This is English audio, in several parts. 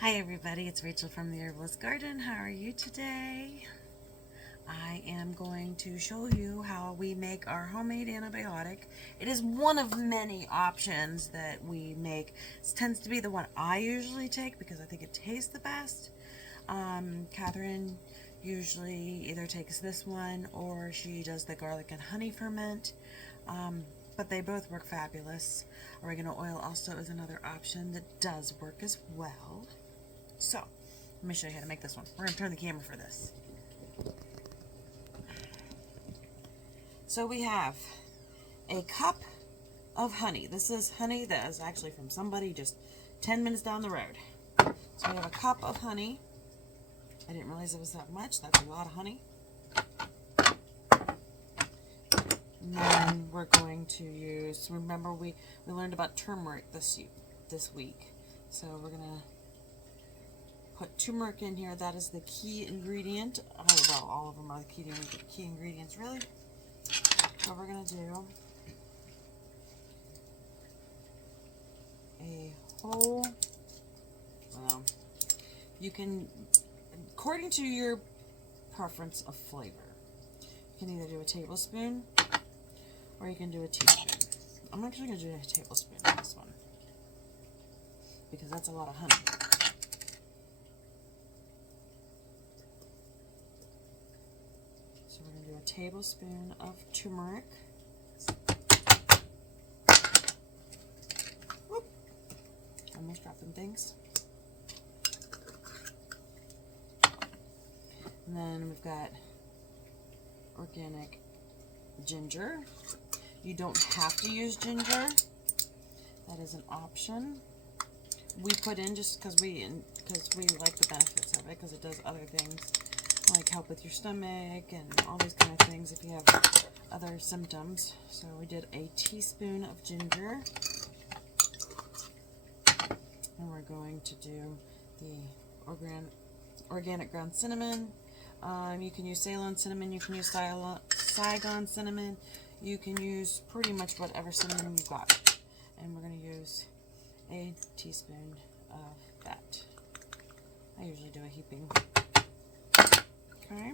Hi everybody, it's Rachel from the Herbalist Garden. How are you today? I am going to show you how we make our homemade antibiotic. It is one of many options that we make. This tends to be the one I usually take because I think it tastes the best. Catherine usually either takes this one or she does the garlic and honey ferment. But they both work fabulous. Oregano oil also is another option that does work as well. So, let me show you how to make this one. We're going to turn the camera for this. So we have a cup of honey. This is honey that is actually from somebody just 10 minutes down the road. So we have a cup of honey. I didn't realize it was that much. That's a lot of honey. And then we're going to use, remember we learned about turmeric this week. So we're going to put turmeric in here. That is the key ingredient. Well, all of them are the key ingredients, really. So we're going to do a whole, well, you can, according to your preference of flavor, you can either do a tablespoon or you can do a teaspoon. I'm actually going to do a tablespoon on this one because that's a lot of honey. So we're going to do a tablespoon of turmeric. Whoop. Almost dropping things. And then we've got organic ginger. You don't have to use ginger. That is an option. We put in just because we like the benefits of it, because it does other things like help with your stomach and all these kind of things if you have other symptoms. So we did a teaspoon of ginger, and we're going to do the organic ground cinnamon. You can use Ceylon cinnamon, you can use Saigon cinnamon, you can use pretty much whatever cinnamon you've got. And we're going to use a teaspoon of that. I usually do a heaping. Okay.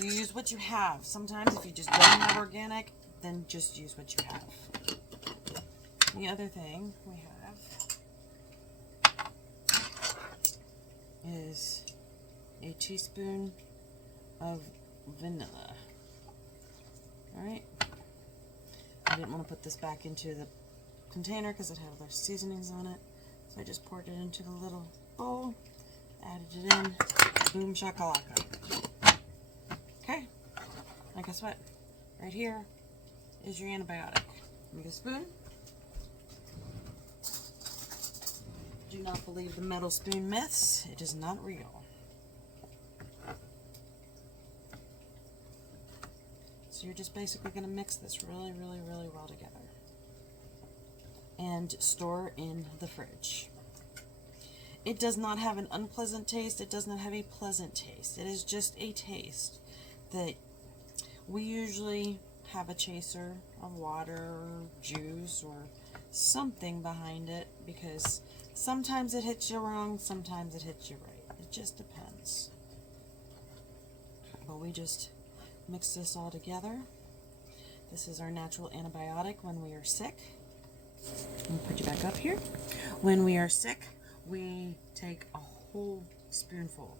You use what you have. Sometimes if you just don't have organic, then just use what you have. The other thing we have is a teaspoon of vanilla. Alright. I didn't want to put this back into the container because it had other seasonings on it. So I just poured it into the little bowl, added it in, boom shakalaka. Okay. Now guess what? Right here is your antibiotic. Let me get a spoon. Do not believe the metal spoon myths. It is not real. So you're just basically going to mix this really, really, really well together and store in the fridge. It does not have an unpleasant taste. It does not have a pleasant taste. It is just a taste that we usually have a chaser of water or juice or something behind it, because sometimes it hits you wrong, sometimes it hits you right. It just depends. But we just mix this all together. This is our natural antibiotic when we are sick. I'll put you back up here. When we are sick, we take a whole spoonful,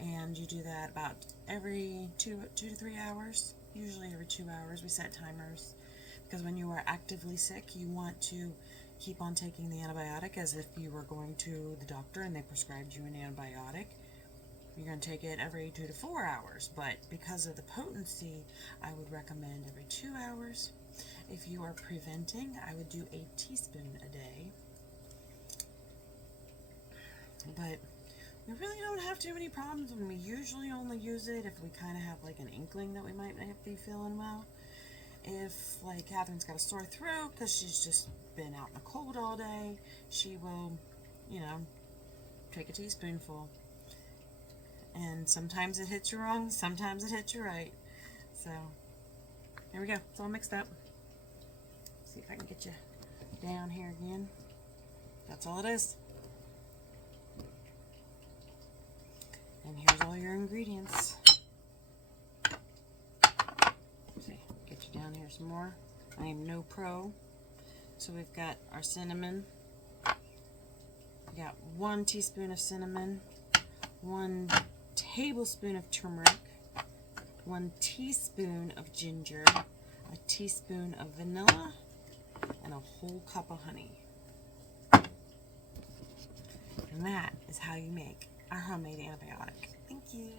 and you do that about every 2 to 3 hours. Usually every 2 hours. We set timers because when you are actively sick, you want to keep on taking the antibiotic as if you were going to the doctor and they prescribed you an antibiotic. You're going to take it every 2 to 4 hours, but because of the potency, I would recommend every 2 hours. If you are preventing, I would do a teaspoon a day. But we really don't have too many problems when we usually only use it if we kind of have like an inkling that we might not be feeling well. If like Catherine's got a sore throat because she's just been out in the cold all day, she will, take a teaspoonful. And sometimes it hits you wrong, sometimes it hits you right. So, here we go. It's all mixed up. See if I can get you down here again. That's all it is. And here's all your ingredients. See, get you down here some more. I am no pro. So we've got our cinnamon. We got 1 teaspoon of cinnamon, 1 tablespoon of turmeric, 1 teaspoon of ginger, a teaspoon of vanilla, and a whole cup of honey. And that is how you make our homemade antibiotic. Thank you.